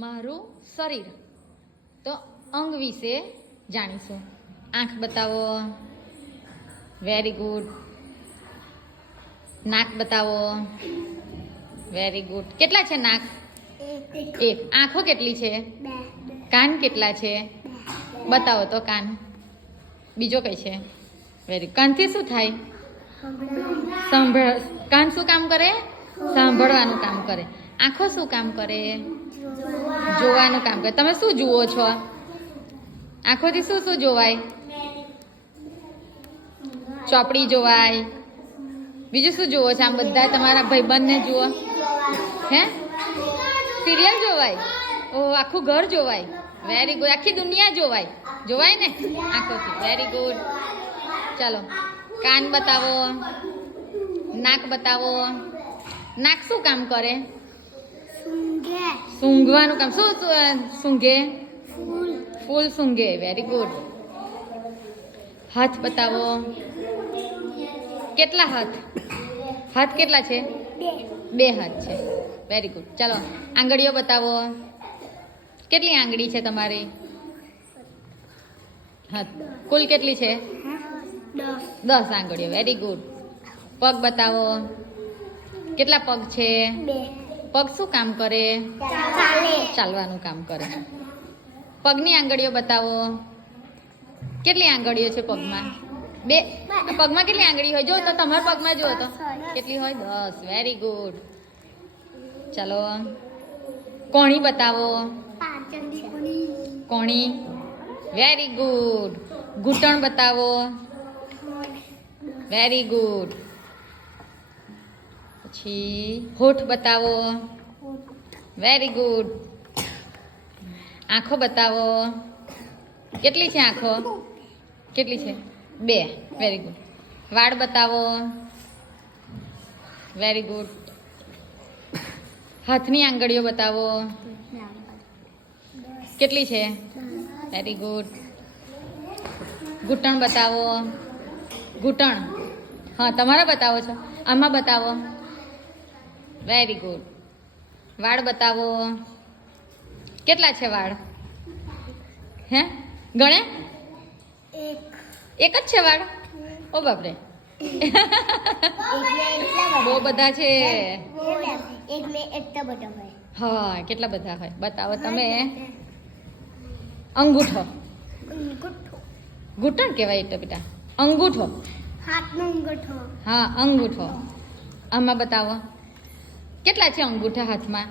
મારું શરીર. તો અંગ વિશે જાણીશું. આંખ બતાવો. Very good. નાક બતાવો. Very good. કેટલા છે નાક? એક. આંખો કેટલી છે? કાન કેટલા છે? બતાવો તો કાન. બીજો કઈ છે? વેરી. કાનથી શું થાય? કાન શું કામ કરે? સાંભળવાનું કામ કરે. આંખો શું કામ કરે? જોવાનું કામ કરે. તમે શું જુઓ છો? આંખોથી શું શું જોવાય? ચોપડી જોવાય. બીજું શું જુઓ છો? આમ બધા તમારા ભાઈબંધને જુઓ. હે? સિરિયલ જોવાય. ઓહ, આખું ઘર જોવાય. Very good. આખી દુનિયા જોવાય. જોવાય ને આંખોથી. Very good. ચાલો, કાન બતાવો. નાક બતાવો. નાક શું કામ કરે? સૂંઘવાનું કામ. શું સૂંઘે? ફૂલ સૂંઘે. Very good. હાથ બતાવો. કેટલા હાથ? હાથ કેટલા છે? બે હાથ છે. Very good. ચાલો, આંગળીઓ બતાવો. કેટલી આંગળી છે તમારી? હાથ કુલ કેટલી છે? 10 આંગળીઓ. Very good. પગ બતાવો. કેટલા પગ છે? પગ શું કામ કરે? ચાલવાનું કામ કરે. પગની આંગળીઓ બતાવો. કેટલી આંગળીઓ છે પગમાં? 2. પગમાં કેટલી આંગળી હોય? જો તો તમારા પગમાં જો તો કેટલી હોય? 10. Very good. ચાલો, કોણી બતાવો. કોણી. Very good. ઘૂંટણ બતાવો. Very good. પછી હોઠ બતાવો. Very good. આંખો બતાવો. કેટલી છે આંખો? કેટલી છે? 2. Very good. વાળ બતાવો. Very good. હાથની આંગળીઓ બતાવો. કેટલી છે? Very good. ઘૂંટણ બતાવો. ઘૂંટણ. હા, તમારા બતાવો છો. આમાં બતાવો. Very good. વાળ બતાવો. કેટલા છે વાળ? હે? ગણે? એક જ છે વાળ? ઓ બાપરે. બહુ બધા છે. હા, કેટલા બધા હોય? બતાવો તમે. અંગૂઠો. ઘૂંટણ કહેવાય એટલે બેટા. અંગૂઠો. હા, અંગૂઠો. આમાં બતાવો. કેટલા છે અંગૂઠા હાથમાં?